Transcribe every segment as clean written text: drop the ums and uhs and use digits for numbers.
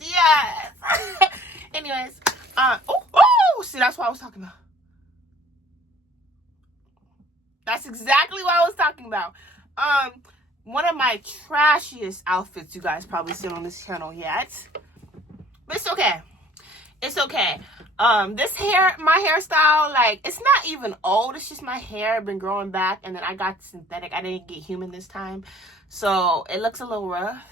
yes. Anyways, see, that's what I was talking about. That's exactly what I was talking about. One of my trashiest outfits you guys probably seen on this channel yet. But it's okay. It's okay. My hairstyle, like, it's not even old. It's just my hair been growing back, and then I got synthetic. I didn't get human this time. So it looks a little rough.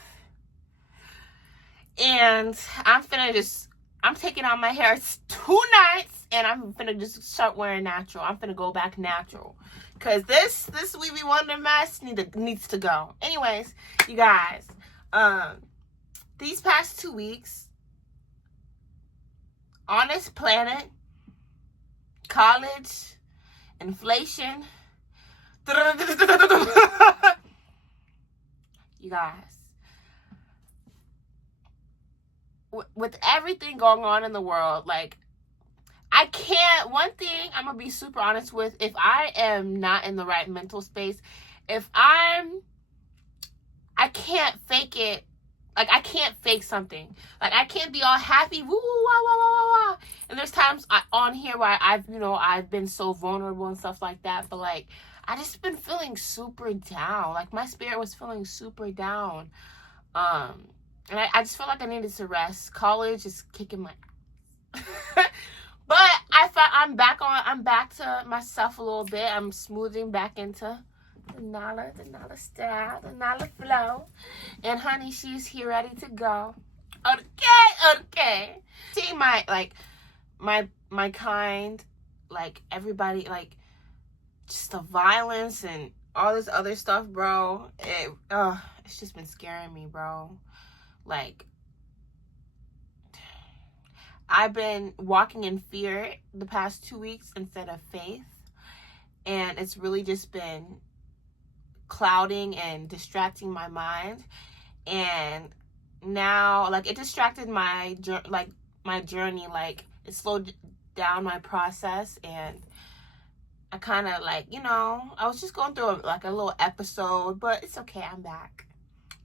And I'm taking out my hair 2 nights, and I'm finna just start wearing natural. I'm finna go back natural. Because this Weeby Wonder mess needs to go. Anyways, you guys, these past 2 weeks, on this planet, college, inflation, you guys, with everything going on in the world, like, one thing I'm gonna be super honest with, if I am not in the right mental space, I can't fake it. Like, I can't fake something. Like, I can't be all happy, woo, wah, wah, wah, wah, wah. And there's times on here where I've been so vulnerable and stuff like that. But, like, I just been feeling super down. Like, my spirit was feeling super down. And I just felt like I needed to rest. College is kicking my ass. But I'm back to myself a little bit. I'm smoothing back into the Nala style, the Nala flow. And honey, she's here ready to go. Okay. See my kind, like, everybody, like, just the violence and all this other stuff, bro. It's just been scaring me, bro. Like, I've been walking in fear the past 2 weeks instead of faith. And it's really just been clouding and distracting my mind. And now, like, it distracted my journey. Like, it slowed down my process. And I kind of, like, I was just going through a little episode. But it's okay. I'm back.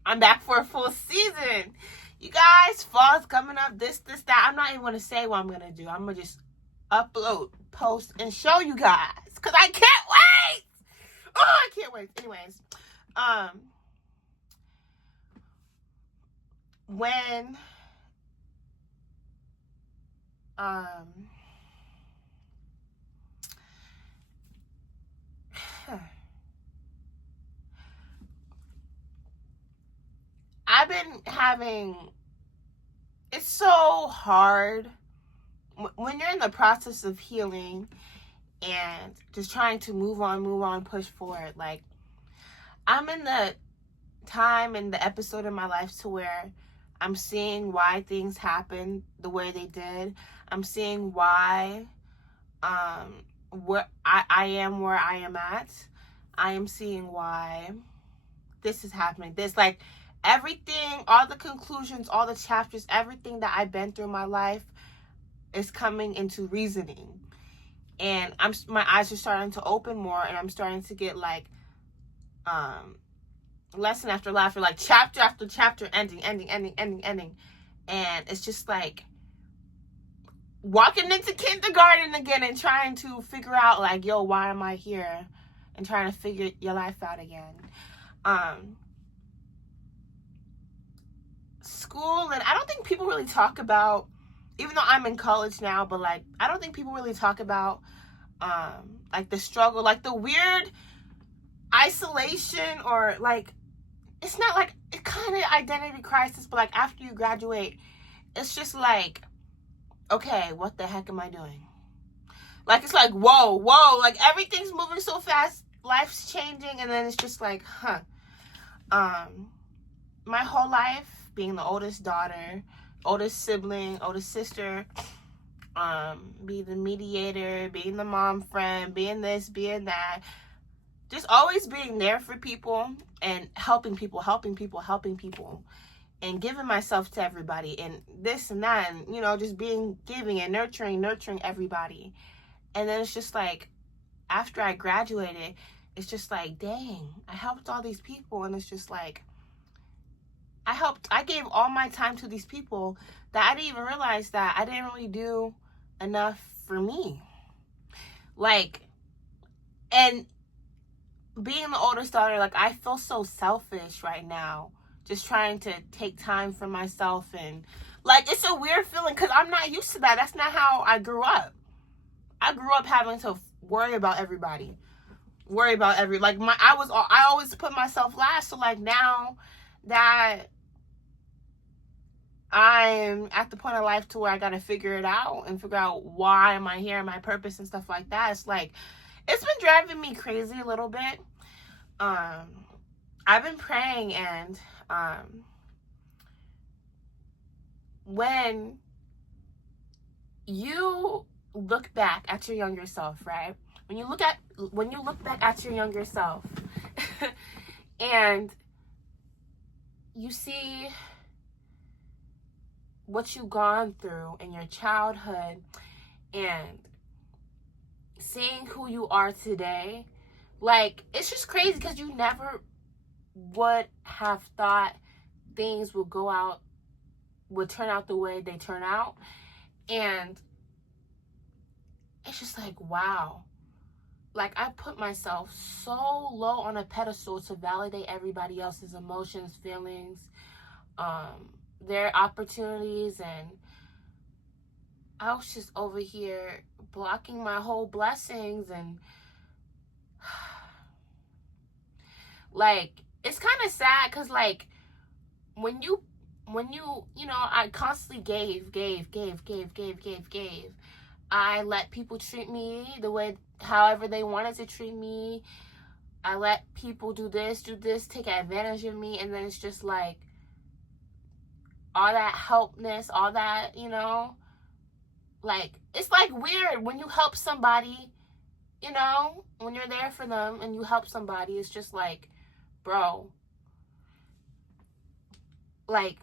I'm back for a full season. You guys, fall's coming up, this, that. I'm not even going to say what I'm going to do. I'm going to just upload, post, and show you guys. Because I can't wait. Oh, I can't wait. Anyways, when, I've been having, it's so hard when you're in the process of healing and just trying to move on, push forward. Like, I'm in the time in the episode of my life to where I'm seeing why things happened the way they did. I'm seeing why, where I am where I am at. I am seeing why this is happening. This, like, everything, all the conclusions, all the chapters, everything that I've been through in my life is coming into reasoning. And my eyes are starting to open more, and I'm starting to get, like, lesson after lesson, like, chapter after chapter, ending. And it's just like walking into kindergarten again and trying to figure out, like, yo, why am I here? And trying to figure your life out again. School, and I don't think people really talk about, even though I'm in college now, but, like, I don't think people really talk about, like, the struggle, like, the weird isolation, or, like, it's not, like, it's kind of identity crisis, but, like, after you graduate, it's just like, okay, what the heck am I doing? Like, it's like, whoa, like, everything's moving so fast, life's changing, and then it's just like, my whole life, being the oldest daughter, oldest sibling, oldest sister, being the mediator, being the mom friend, being this, being that, just always being there for people and helping people, and giving myself to everybody, and this and that, and, just giving and nurturing everybody. And then it's just like, after I graduated, it's just like, dang, I helped all these people, and it's just like, I gave all my time to these people that I didn't even realize that I didn't really do enough for me. Like, and being the oldest daughter, like, I feel so selfish right now, just trying to take time for myself. And like, it's a weird feeling because I'm not used to that. That's not how I grew up. I grew up having to worry about everybody, like, I always put myself last. So like, now that I'm at the point of life to where I gotta figure it out and figure out why am I here, my purpose and stuff like that, it's like, it's been driving me crazy a little bit. I've been praying, and when you look back at your younger self, right? When you look back at your younger self and you see what you've gone through in your childhood and seeing who you are today, like, it's just crazy because you never would have thought things would turn out the way they turn out. And it's just like, wow. Like, I put myself so low on a pedestal to validate everybody else's emotions, feelings, their opportunities, and I was just over here blocking my whole blessings. And like, it's kind of sad because, like, when you I constantly gave. I let people treat me however they wanted to treat me. I let people do this, take advantage of me. And then it's just like, all that helpness, all that, like, it's like weird when you help somebody, when you're there for them and you help somebody, it's just like, bro, like,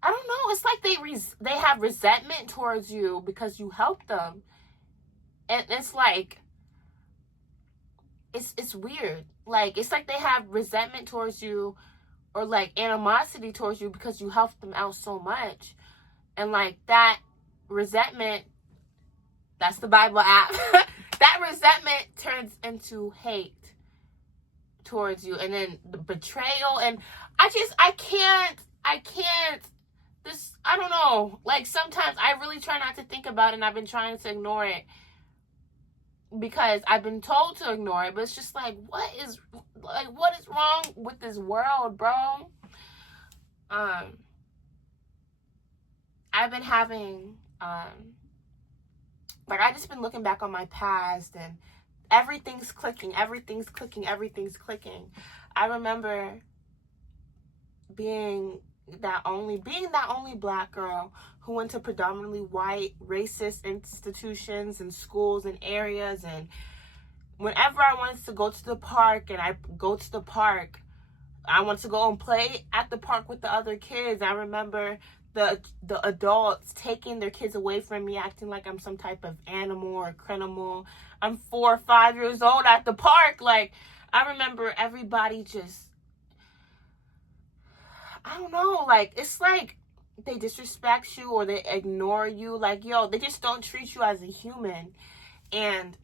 I don't know, it's like they have resentment towards you because you help them. And it's like, it's weird. Like, it's like they have resentment towards you, or like animosity towards you because you helped them out so much. And like, that resentment, that's the Bible app. That resentment turns into hate towards you, and then the betrayal. And I can't I don't know, like, sometimes I really try not to think about it, and I've been trying to ignore it because I've been told to ignore it. But it's just like, what is wrong with this world, bro? I've been having like, I just been looking back on my past, and everything's clicking. I remember being that only black girl who went to predominantly white, racist institutions and schools and areas. And whenever I wanted to go to the park, and I wanted to go and play at the park with the other kids, I remember the adults taking their kids away from me, acting like I'm some type of animal or criminal. I'm 4 or 5 years old at the park. Like, I remember everybody just, I don't know, like, it's like they disrespect you or they ignore you. Like, yo, they just don't treat you as a human. And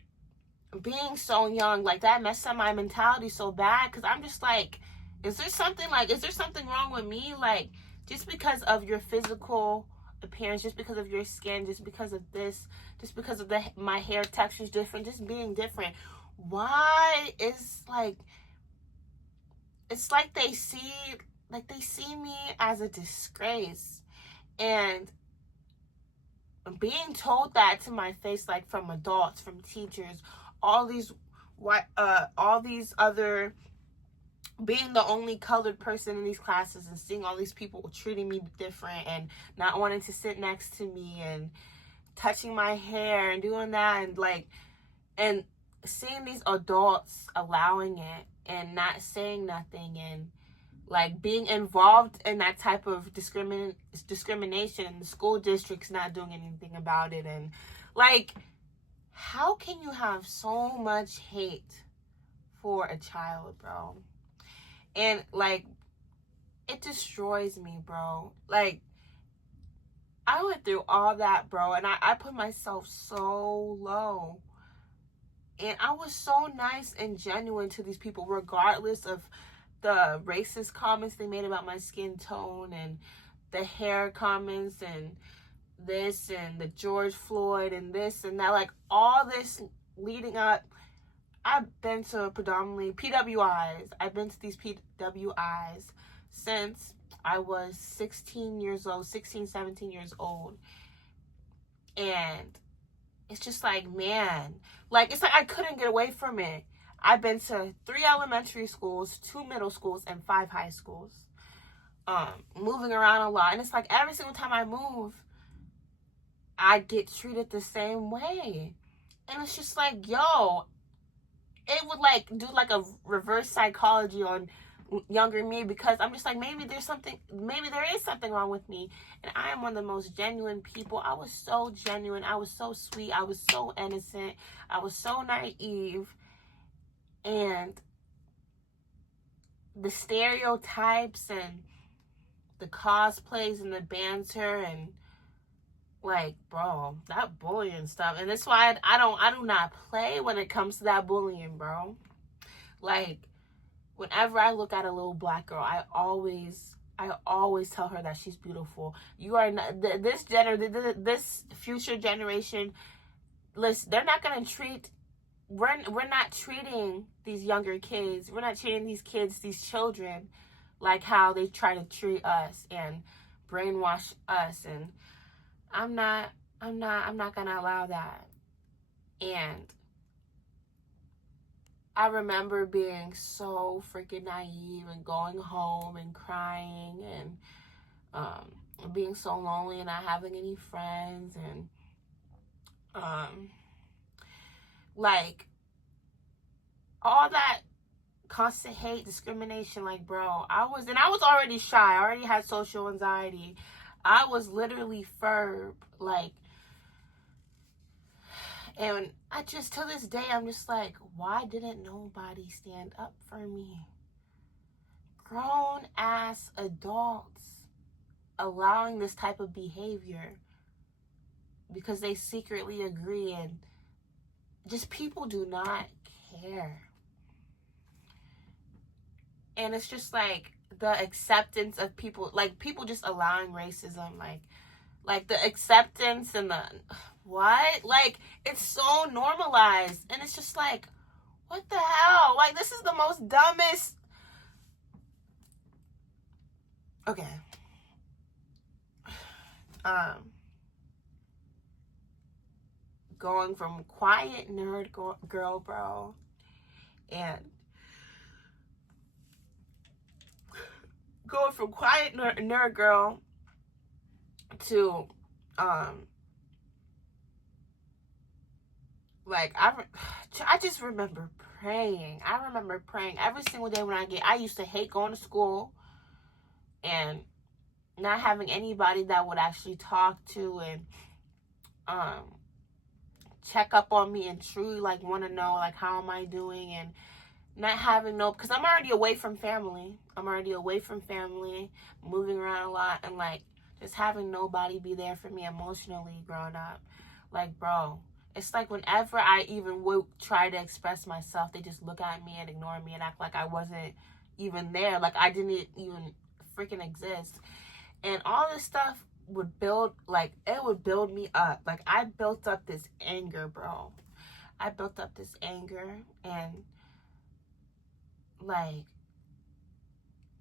being so young, like, that messed up my mentality so bad, because I'm just like, is there something wrong with me? Like, just because of your physical appearance, just because of your skin, just because of this, just because of my hair texture is different, just being different, why is, like, it's like they see me as a disgrace. And being told that to my face, like, from adults, from teachers, all these other, being the only colored person in these classes, and seeing all these people treating me different and not wanting to sit next to me and touching my hair and doing that, and like, and seeing these adults allowing it and not saying nothing, and like being involved in that type of discrimination, and the school districts not doing anything about it. And like, how can you have so much hate for a child, bro? And like, it destroys me, bro. Like, I went through all that, bro, and I put myself so low. And I was so nice and genuine to these people, regardless of the racist comments they made about my skin tone and the hair comments and this and the George Floyd and this and that. Like, all this leading up, I've been to predominantly PWIs. I've been to these PWIs since I was 16 years old, 16, 17 years old. And it's just like, man, like, it's like I couldn't get away from it. I've been to 3 elementary schools, 2 middle schools, and 5 high schools. Moving around a lot. And it's like every single time I move, I get treated the same way. And it's just like, yo, it would like do like a reverse psychology on younger me, because I'm just like, maybe there is something wrong with me. And I am one of the most genuine people. I was so genuine. I was so sweet. I was so innocent. I was so naive. And the stereotypes and the cosplays and the banter and, like, bro, that bullying stuff. And that's why I do not play when it comes to that bullying, bro. Like, whenever I look at a little black girl, I always tell her that she's beautiful. You are not, this future generation, listen, they're not gonna treat, we're not treating these younger kids, we're not treating these kids, these children, like how they try to treat us and brainwash us. And I'm not gonna allow that. And I remember being so freaking naive and going home and crying and being so lonely and not having any friends, and like, all that constant hate, discrimination. Like, bro, I was already shy. I already had social anxiety. I was literally FERB, like, and I just, to this day, I'm just like, why didn't nobody stand up for me? Grown ass adults allowing this type of behavior because they secretly agree, and just people do not care. And it's just like the acceptance of people, like people just allowing racism, like the acceptance and the what? Like, it's so normalized. And it's just like, what the hell? Like, this is the most dumbest. Okay. Going from quiet nerd girl, bro, and going from quiet nerd girl to like, I just remember praying. I remember praying every single day when I used to hate going to school and not having anybody that would actually talk to and check up on me and truly, like, want to know, like, how am I doing, and not having because I'm already away from family. Moving around a lot, and, like, just having nobody be there for me emotionally growing up. Like, bro, it's like whenever I even would try to express myself, they just look at me and ignore me and act like I wasn't even there, like I didn't even freaking exist. And all this stuff would build, like, it would build me up. Like, I built up this anger, bro. And, like,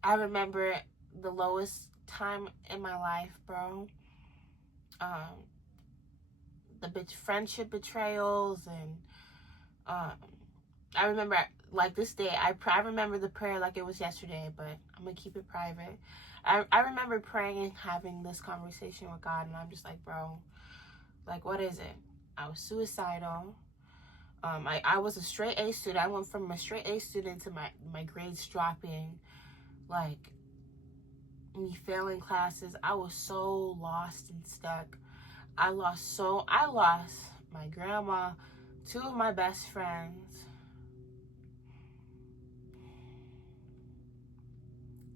I remember the lowest time in my life, bro. The friendship betrayals, and I remember, like, this day, I remember the prayer like it was yesterday, but I'm gonna keep it private. I remember praying and having this conversation with God, and I'm just like, bro, like, what is it? I was suicidal. I was a straight A student. I went from a straight A student to my grades dropping, like, me failing classes. I was so lost and stuck. I lost my grandma, 2 of my best friends,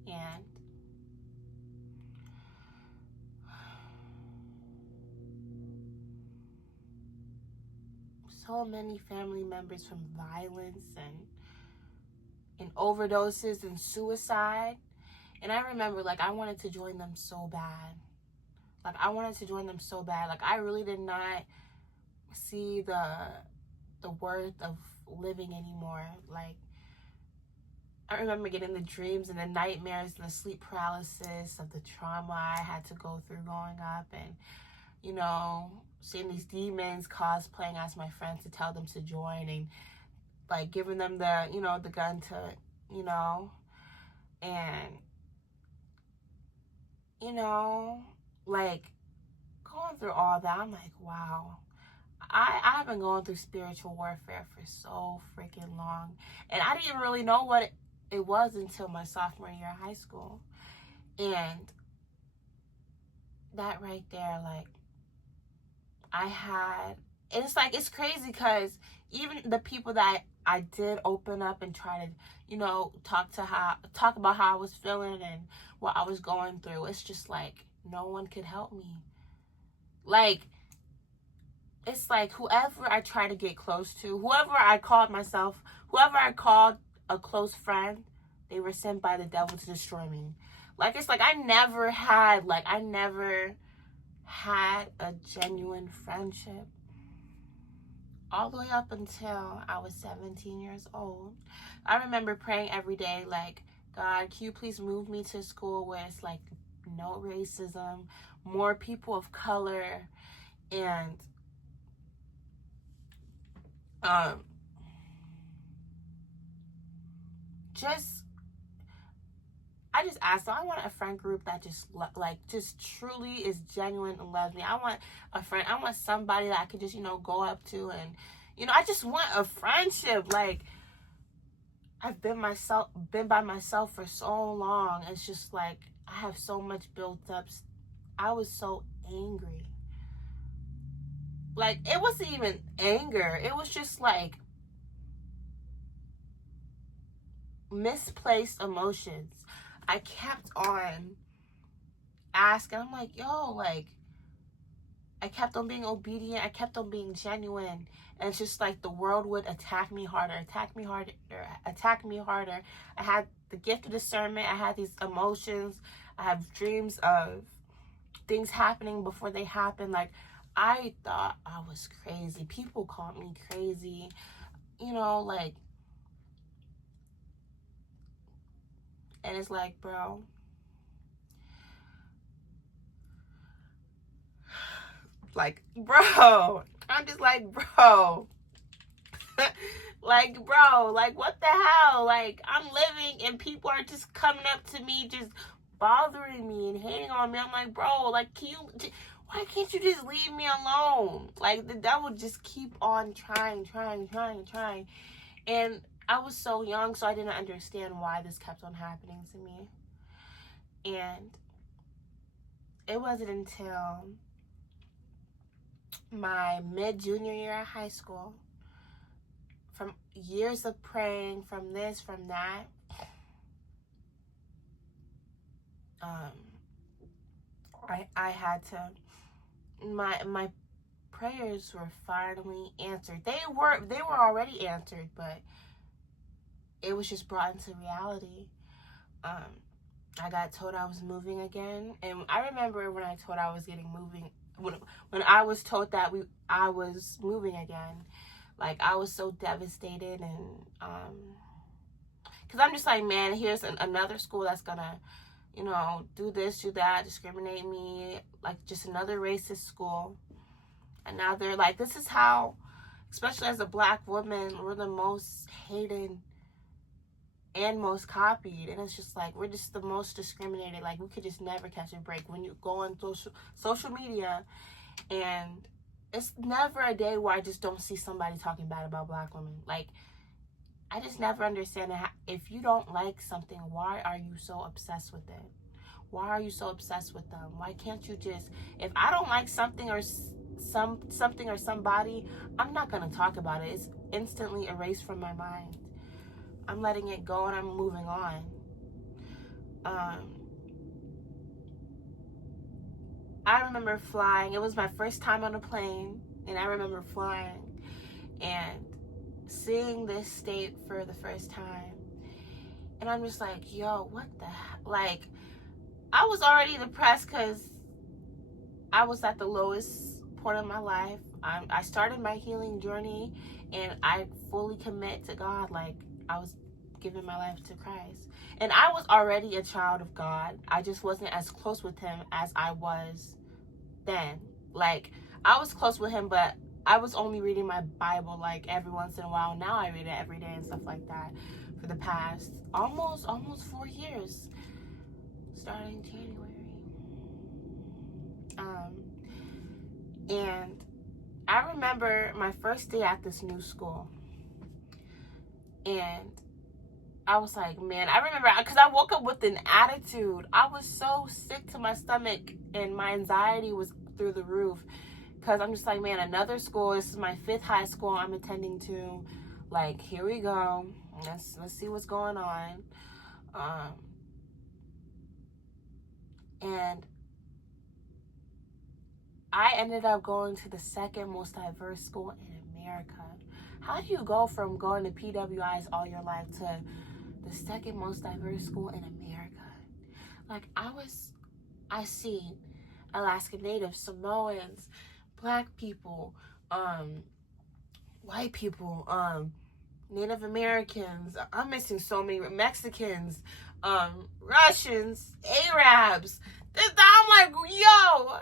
and so many family members from violence and overdoses and suicide. And I remember, like, I wanted to join them so bad. Like, I wanted to join them so bad. Like, I really did not see the worth of living anymore. Like, I remember getting the dreams and the nightmares and the sleep paralysis of the trauma I had to go through growing up, and, you know, seeing these demons cosplaying as my friends to tell them to join, and, like, giving them the, you know, the gun to, you know, and, you know, like, going through all that, I'm like, wow. I've been going through spiritual warfare for so freaking long. And I didn't even really know what it was until my sophomore year of high school. And that right there, like, and it's like, it's crazy because even the people that I did open up and try to, you know, talk about how I was feeling and what I was going through, it's just like, no one could help me. Like, it's like whoever I try to get close to, whoever I called a close friend, they were sent by the devil to destroy me. Like, it's like I never had a genuine friendship all the way up until I was 17 years old. I remember praying every day, like, God, can you please move me to a school where it's like no racism, more people of color, and I just asked, I want a friend group that just truly is genuine and loves me. I want somebody that I could just, you know, go up to, and, you know, I just want a friendship. Like, I've been by myself for so long. It's just like, I have so much built up. I was so angry. Like, it wasn't even anger. It was just like misplaced emotions. I kept on asking. I'm like, yo, like, I kept on being obedient. I kept on being genuine. And it's just like the world would attack me harder. I had the gift of discernment. I had these emotions. I have dreams of things happening before they happen. Like, I thought I was crazy. People called me crazy. You know, like, and it's like, bro, like, bro, I'm just like, bro, like, bro, like, what the hell? Like, I'm living and people are just coming up to me, just bothering me and hating on me. I'm like, bro, like, why can't you just leave me alone? Like, the devil just keep on trying. And I was so young, so I didn't understand why this kept on happening to me. And it wasn't until my mid-junior year of high school, from years of praying, from this, from that, I had to, my prayers were finally answered. They were already answered, but it was just brought into reality. I got told I was moving again, and I remember when I told I was when I was told that I was moving again, like, I was so devastated, and because I'm just like, man, here's another school that's gonna, you know, do this, do that, discriminate me, like, just another racist school. And now they're like, this is how, especially as a Black woman, we're the most hated and most copied. And it's just like, we're just the most discriminated. Like, we could just never catch a break. When you go on social media, and it's never a day where I just don't see somebody talking bad about Black women. Like, I just never understand that. If you don't like something, why are you so obsessed with it? Why are you so obsessed with them? Why can't you just, if I don't like something or something or somebody, I'm not gonna talk about it. It's instantly erased from my mind. I'm letting it go and I'm moving on. I remember flying. It was my first time on a plane, and I remember flying. and seeing this state for the first time. And I'm just like, yo, what the heck? Like, I was already depressed because I was at the lowest point of my life. I started my healing journey, and I fully commit to God. Like, I was giving my life to Christ. And I was already a child of God. I just wasn't as close with him as I was then. Like, I was close with him, but I was only reading my Bible like every once in a while. Now I read it every day and stuff like that for the past almost 4 years, starting January. And I remember my first day at this new school, and I was like, man, I remember, because I woke up with an attitude. I was so sick to my stomach, and my anxiety was through the roof, because I'm just like, man, another school. This is my 5th high school I'm attending to. Like, here we go. Let's see what's going on. And I ended up going to the 2nd most diverse school in America. How do you go from going to PWIs all your life to the 2nd most diverse school in America? Like, I see Alaska Natives, Samoans, Black people, white people, Native Americans. I'm missing so many. Mexicans, Russians, Arabs. I'm like, yo,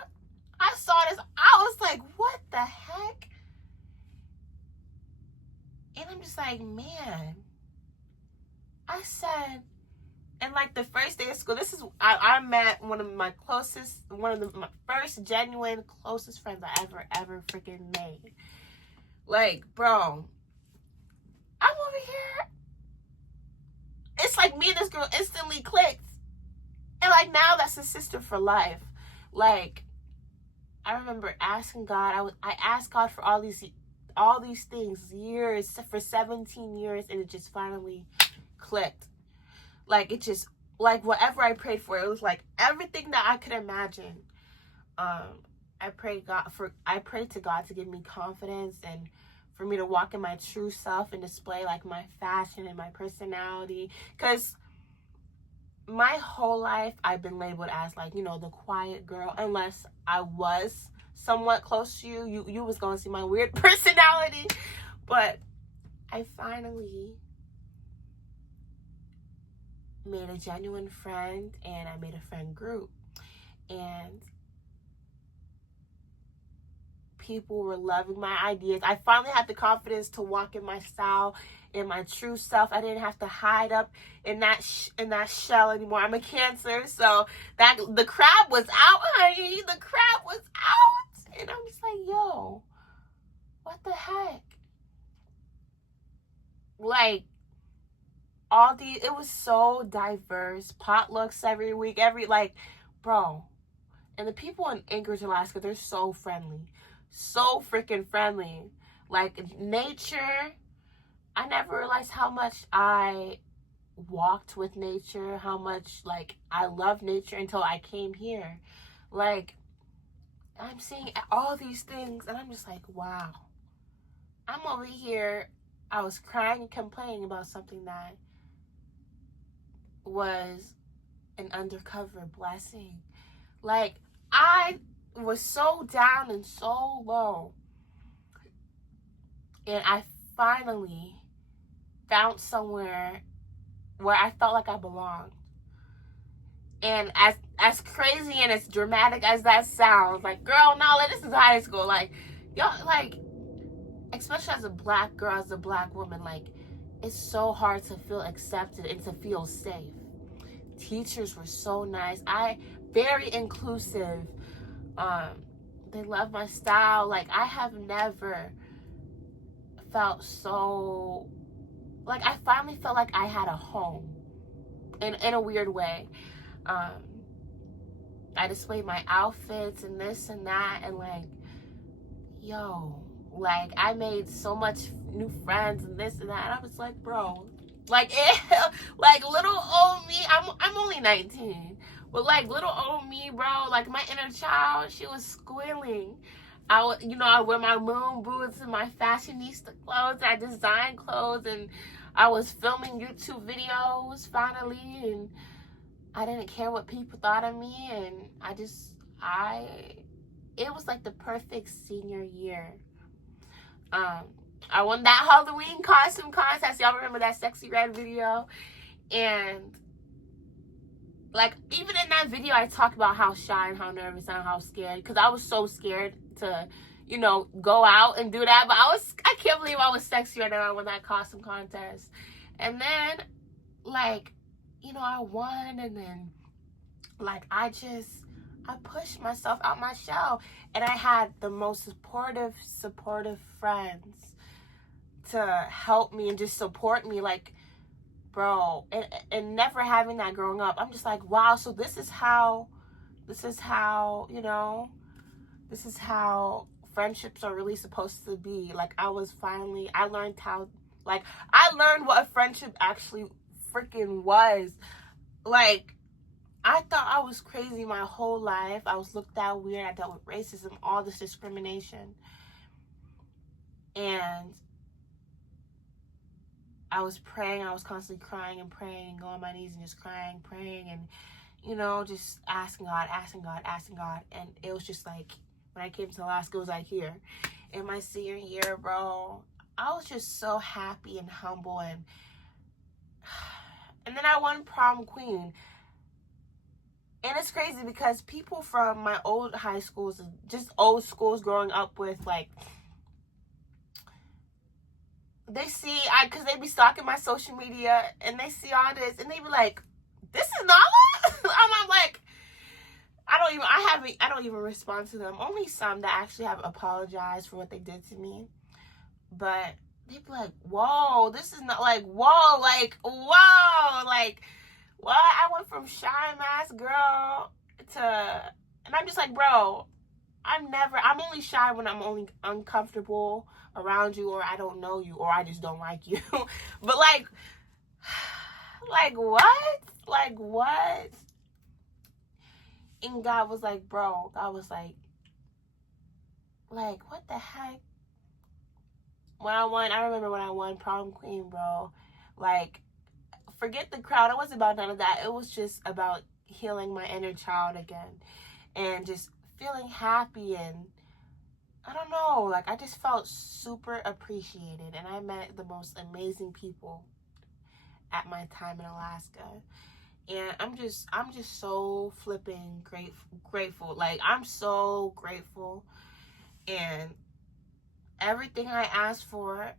I saw this. I was like, what the heck? And I'm just like, man. I said, and like the first day of school, I met one of my first genuine closest friends I ever freaking made. Like, bro, I'm over here. It's like me and this girl instantly clicked. And like now that's a sister for life. Like, I remember asking God, I asked God for all these things, years, for 17 years, and it just finally clicked. Like, it just, like, whatever I prayed for, it was like everything that I could imagine. I prayed to God to give me confidence, and for me to walk in my true self and display like my fashion and my personality, because my whole life I've been labeled as, like, you know, the quiet girl. Unless I was somewhat close to you was gonna see my weird personality. But I finally made a genuine friend, and I made a friend group, and people were loving my ideas. I finally had the confidence to walk in my style, in my true self. I didn't have to hide up in that shell anymore. I'm a Cancer, so that the crab was out, honey. The crab was out, and I'm just like, yo, what the heck? Like, it was so diverse. Potlucks every week, bro. And the people in Anchorage, Alaska, they're so friendly. So freaking friendly. Like, nature, I never realized how much I walked with nature, how much, like, I love nature until I came here. Like, I'm seeing all these things, and I'm just like, wow. I'm over here, I was crying and complaining about something that was an undercover blessing. Like, I was so down and so low, and I finally found somewhere where I felt like I belonged. And as crazy and as dramatic as that sounds, like, girl, no, this is high school. Like, yo, like, especially as a Black girl, as a Black woman, like, it's so hard to feel accepted and to feel safe. Teachers were so nice. Very inclusive. They love my style. Like, I have never felt so, like, I finally felt like I had a home in a weird way. I displayed my outfits and this and that, and like, yo, like, I made so much new friends and this and that, and I was like, bro, like, like, little old me, I'm only 19, but like, little old me, bro, like, my inner child, she was squealing. I wear my moon boots and my fashionista clothes. I design clothes, and I was filming YouTube videos finally, and I didn't care what people thought of me, and it was like the perfect senior year. I won that Halloween costume contest. Y'all remember that sexy red video? And like, even in that video, I talked about how shy and how nervous and how scared, because I was so scared to, go out and do that. But I can't believe I was sexier than I won that costume contest. And then, like, I won, and then, like, I pushed myself out my shell, and I had the most supportive friends to help me and just support me, like, bro, and never having that growing up, I'm just like, wow, so this is how friendships are really supposed to be. Like, I learned what a friendship actually freaking was. Like, I thought I was crazy my whole life. I was looked at weird. I dealt with racism, all this discrimination. And I was praying. I was constantly crying and praying and going on my knees and just crying, praying, and, just asking God. And it was just like, when I came to Alaska, it was like here. In my senior year, bro, I was just so happy and humble. And then I won prom queen. And it's crazy because people from my old high schools, just old schools growing up with, like, they see, because they be stalking my social media, and they see all this, and they be like, this is Nala? I'm like, I don't even respond to them. Only some that actually have apologized for what they did to me. But they be like, whoa, this is not, like, whoa, like, what? I went from shy ass girl to, and I'm just like, bro, I'm only shy when I'm only uncomfortable around you, or I don't know you, or I just don't like you. But like what? Like, what? And God was like, bro, what the heck? I remember when I won prom queen, bro, like, forget the crowd. It wasn't about none of that. It was just about healing my inner child again, and just feeling happy, and I don't know, like, I just felt super appreciated, and I met the most amazing people at my time in Alaska. And I'm just so flipping grateful. Like, I'm so grateful, and everything I asked for,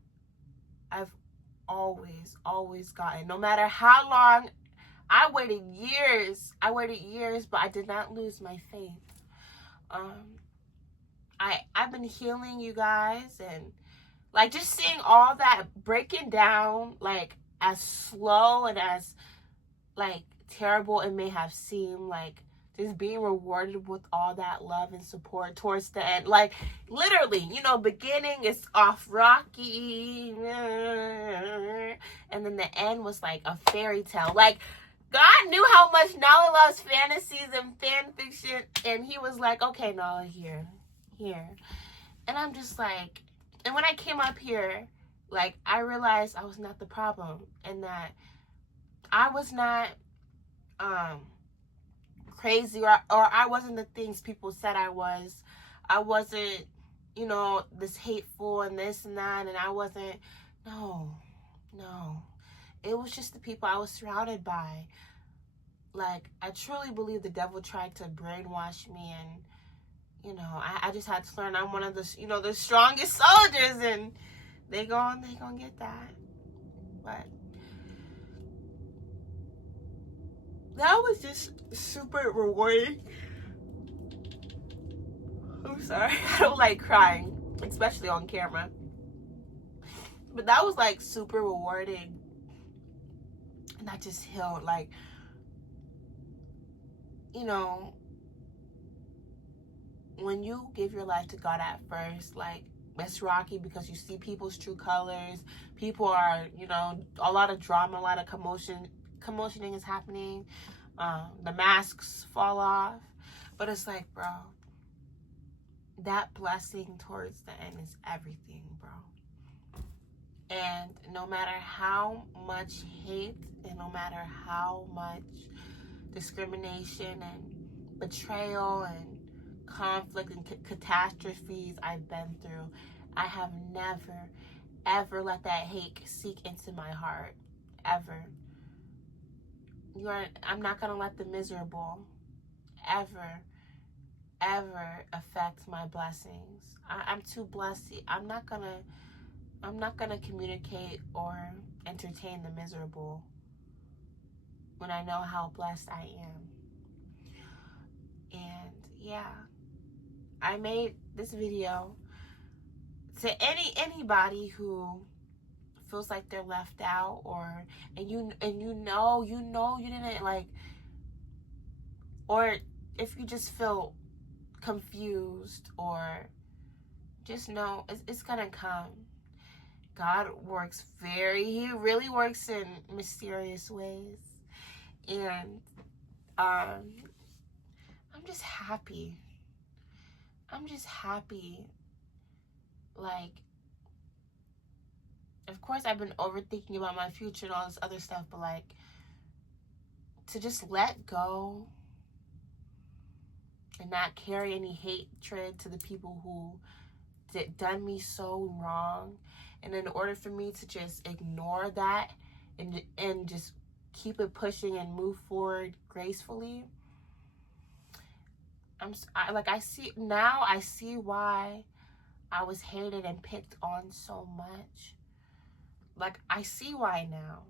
I've always gotten. No matter how long, I waited years, but I did not lose my faith. I've been healing, you guys, and like, just seeing all that breaking down, like, as slow and as, like, terrible it may have seemed, like, just being rewarded with all that love and support towards the end. Like, literally, beginning is off rocky, and then the end was like a fairy tale. Like, God knew how much Nala loves fantasies and fan fiction, and he was like, okay, Nala, here. And I'm just like, and when I came up here, like, I realized I was not the problem, and that I was not crazy, or I wasn't the things people said I was. I wasn't, this hateful and this and that, and I wasn't, no. It was just the people I was surrounded by. Like, I truly believe the devil tried to brainwash me, and, I just had to learn I'm one of the, the strongest soldiers, and they gonna get that. But that was just super rewarding. I'm sorry, I don't like crying, especially on camera. But that was, like, super rewarding. And I just healed, like, when you give your life to God at first, like, it's rocky because you see people's true colors. People are, a lot of drama, a lot of commotioning is happening. The masks fall off. But it's like, bro, that blessing towards the end is everything, bro. And no matter how much hate and no matter how much discrimination and betrayal and conflict and catastrophes I've been through, I have never, ever let that hate seep into my heart. Ever. I'm not going to let the miserable ever affect my blessings. I'm too blessed. I'm not gonna communicate or entertain the miserable when I know how blessed I am. And yeah, I made this video to anybody who feels like they're left out, and you know you didn't like, or if you just feel confused, or just know it's gonna come. God works he really works in mysterious ways. And I'm just happy. Like, of course I've been overthinking about my future and all this other stuff, but like, to just let go and not carry any hatred to the people who done me so wrong. And in order for me to just ignore that and just keep it pushing and move forward gracefully, I see why I was hated and picked on so much. Like, I see why now.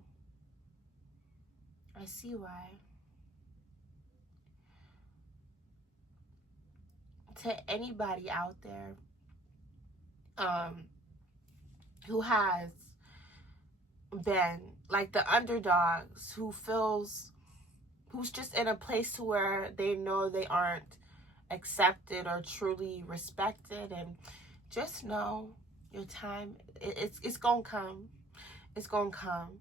I see why. To anybody out there who has been like the underdogs, who's just in a place to where they know they aren't accepted or truly respected, and just know your time, it's gonna come. It's gonna come.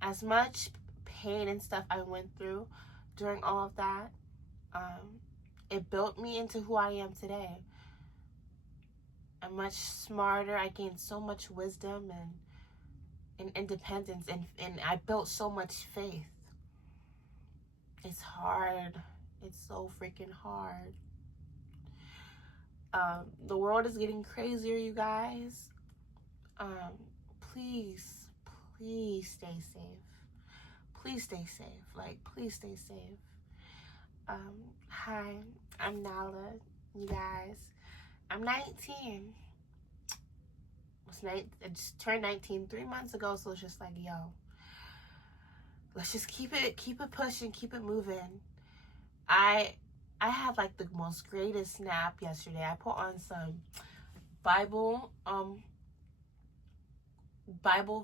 As much pain and stuff I went through during all of that, it built me into who I am today. I'm much smarter. I gained so much wisdom and independence, and I built so much faith. It's hard. It's so freaking hard. The world is getting crazier, you guys. Please stay safe. Please stay safe. Like, please stay safe. Hi, I'm Nala, you guys. I'm 19. I just turned 19 3 months ago, so it's just like, yo, let's just keep it pushing, keep it moving. I had like the most greatest nap yesterday. I put on some Bible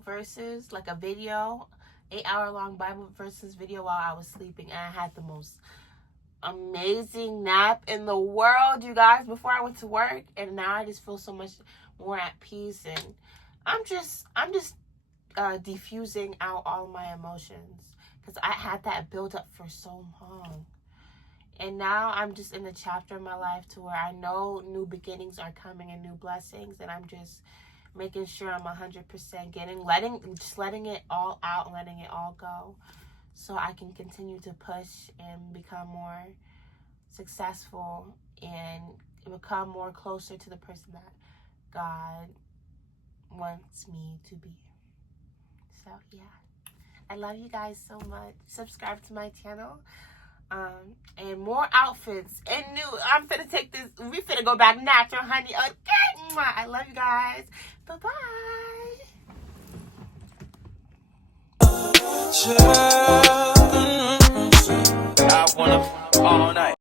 verses, like a video, 8-hour-long Bible verses video while I was sleeping, and I had the most amazing nap in the world, you guys, before I went to work. And now I just feel so much more at peace, and I'm just diffusing out all my emotions, because I had that build up for so long. And now I'm just in a chapter in my life to where I know new beginnings are coming and new blessings, and I'm just making sure I'm 100% letting it all out and letting it all go, so I can continue to push and become more successful and become more closer to the person that God wants me to be. So yeah, I love you guys so much. Subscribe to my channel. And more outfits and new. I'm finna take this. We finna go back natural, honey. Okay. I love you guys. Bye-bye.